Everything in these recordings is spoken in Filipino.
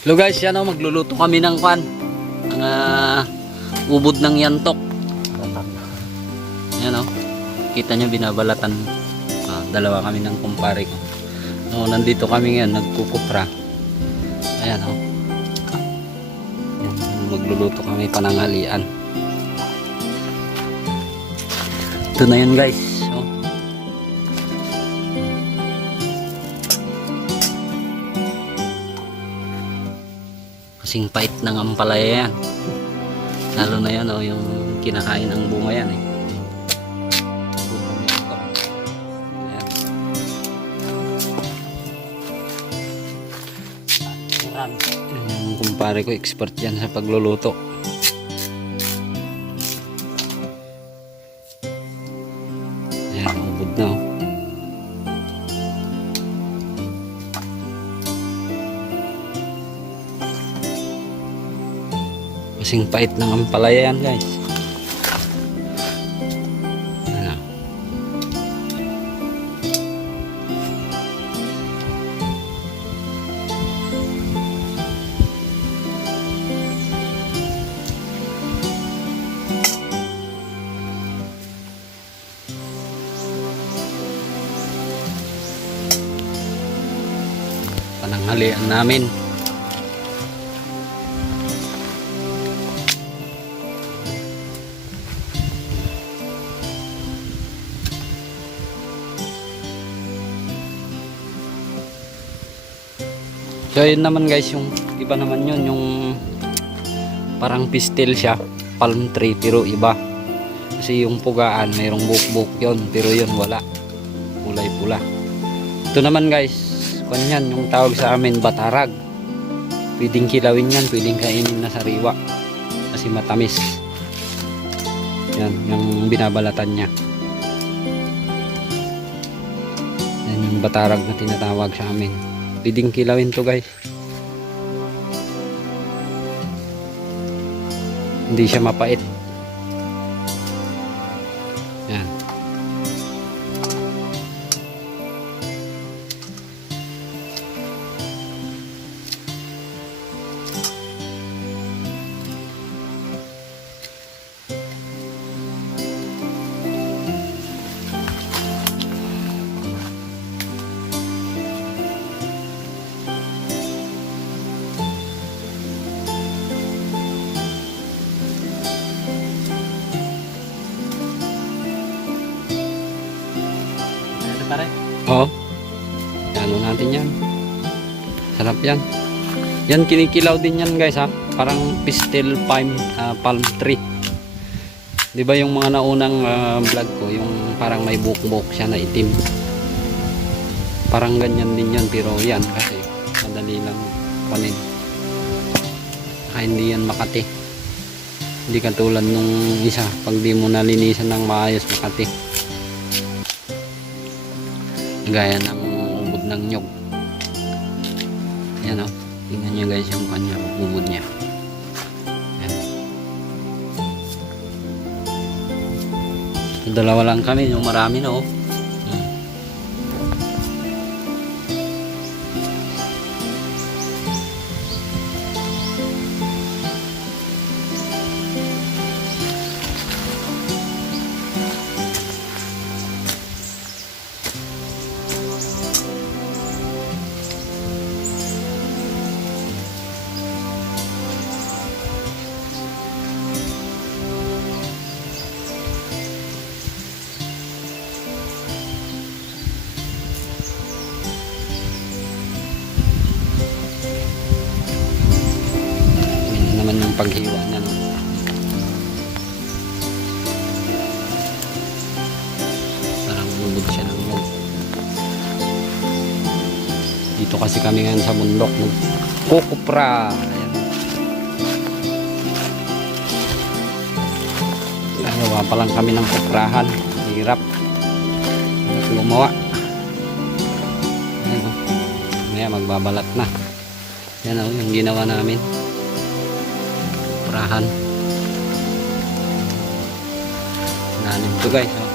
Hello guys, yan o, magluluto kami ng kwan. Ang ah, ubod ng yantok. Yan o. Kita nyo binabalatan. Ah, dalawa kami ng kumpare ko. No, nandito kami ngayon, nagkukupra. Ayan o. Magluluto kami pananghalian. Ito na yun guys. Kasing pait ng ampalaya yan. Lalo na yan oh, yung kinakain ang bunga yan eh. Ayan. Yan, Yung kumpare ko expert yan sa pagluluto. Kasing pait ng ampalaya yan guys. Ano? Pananghalian namin. So yun naman guys, yung iba naman yun, yung parang pistil siya, palm tree, pero iba. Kasi yung pugaan, mayroong buk-buk yun, pero yun wala. Kulay pula. Ito naman guys, kung yan, yung tawag sa amin, batarag. Pwedeng kilawin yan, pwedeng kainin na sariwa. Kasi matamis. Yan, yung binabalatan niya. Yan yung batarag na tinatawag sa amin. Pwedeng kilawin to guys. Hindi siya mapait. Yan. Sarap yan. Yan kinikilaw din yan guys ha. Parang pistil palm, ah, palm tree. Di ba yung mga naunang ah, vlog ko, yung parang may bukbok siya na itim. Parang ganyan din yan pero yan kasi madali lang kunin. Kaya hindi yan makati. Hindi katulad nung isa, pag di mo nalinisan ng maayos makati gaya ng ubod ng nyog yan o tingnan nyo guys yung kanya ubod niya. Yan dalawa lang kami yung marami na oh dito kasi kami ngayon sa bundok no? kukupra ayan. Nagawa pa lang kami ng kuprahan. Hirap. Hirap gumawa ayan o Maya magbabalat na. Yan o yung ginawa namin. Kuprahan. Nanin to guys oh.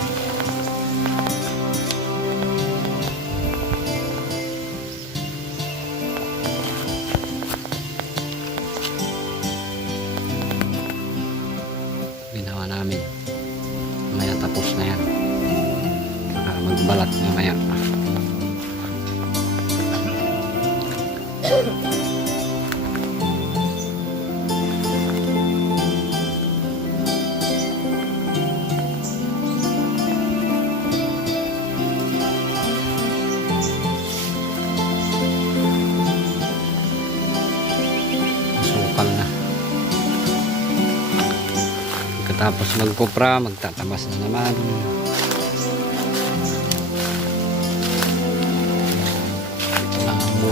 Balat mamaya. Sukal na. Pagkatapos magkupra, magtatabas na naman.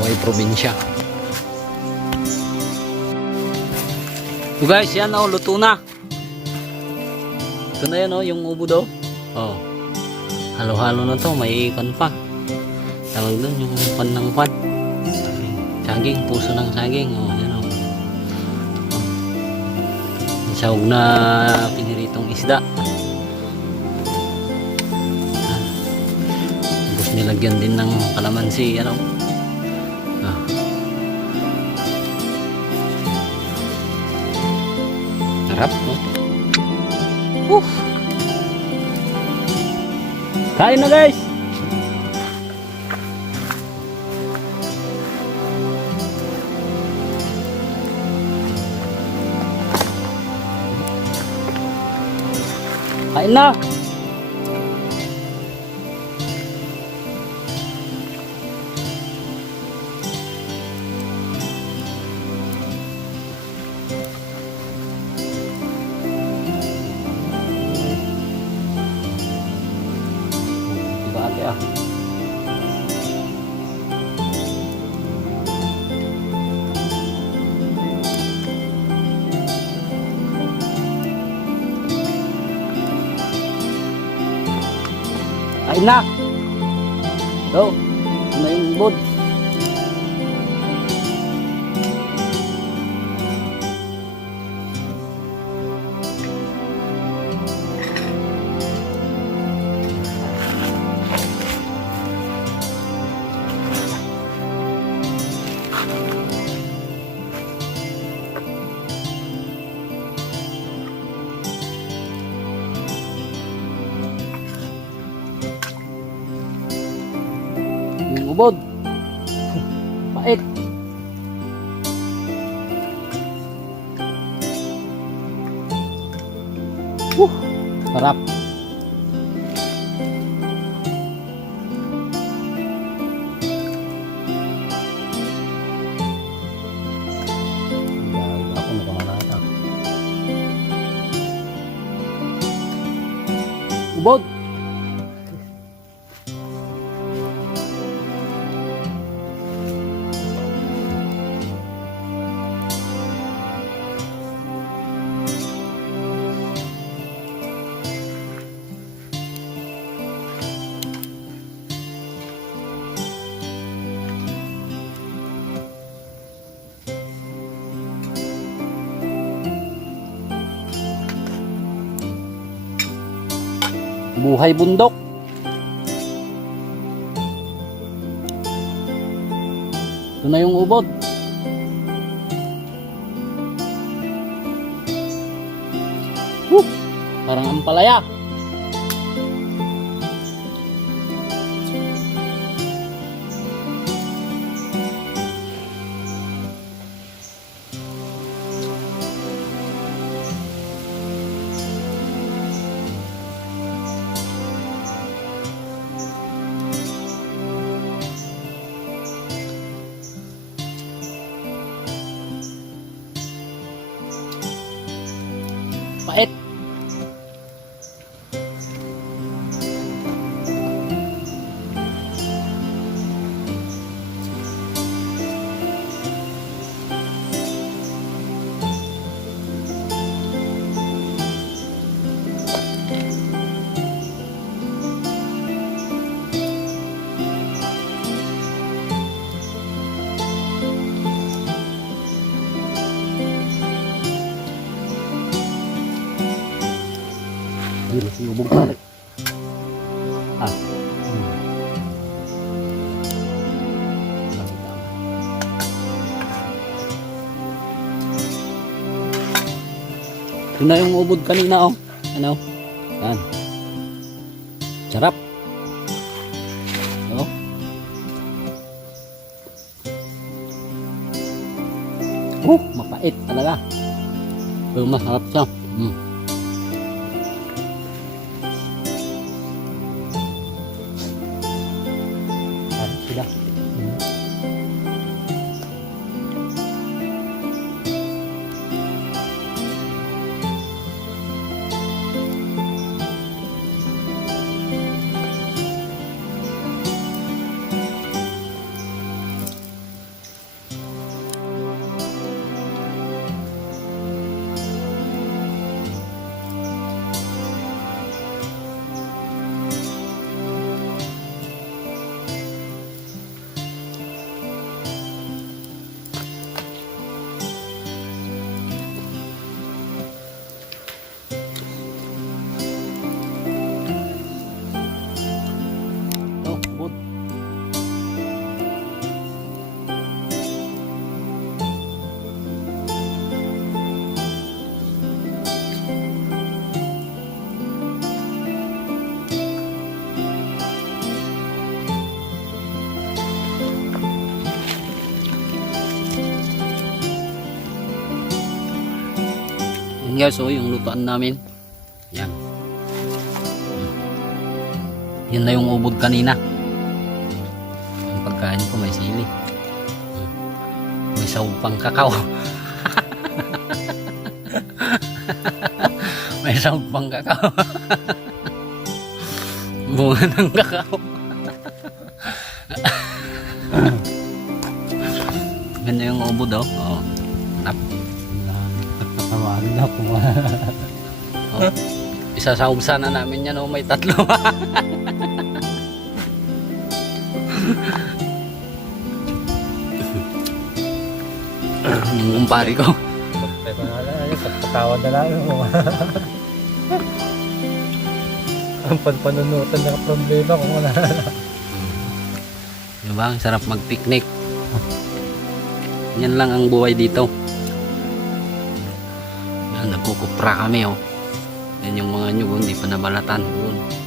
Ang buhay probinsya. So guys, yan oh, luto na. Ito na yan oh, yung ubo daw. Oh. Halo-halo na to, may ikon pa. Tawag doon yung pan ng pan. Saging, puso ng saging. Oh, yan oh. Sahog na piniritong isda. Nilagyan din ng kalamansi, ano. Kain na guys! Kain na! Go! Na yung. Ubod. Pait. Woo! Sarap. Ubod. Buhay bundok. Ito na yung ubod. Woo! Parang ampalaya. lubog ulit. ah. Hmm. Yun na yung ubod kanina oh. Ano? Yan. Sarap. Ano? Oh, mapait talaga. Pero masarap siya. Mm. Sarap sila. Mm. Guys, so yung lutuan namin. Yan. Yan na yung ubod kanina. Yung pagkain ko may sili. May saupang kakao. may saupang kakao. Bunga ng kakao. Ganda yung ubod oh. Oh. Na po. Oh. Isasaub sana namin yan oh, may tatlo. yung kumpari ko. Nga lang, pagpatawad na lang mo. Ang panpanunutan ng problema kung wala. Diba? Ang sarap mag-picnic. Yan lang ang buhay dito. Nagkukupra kami oh. Yan yung mga nyug, oh, hindi pa nabalatan. Yun.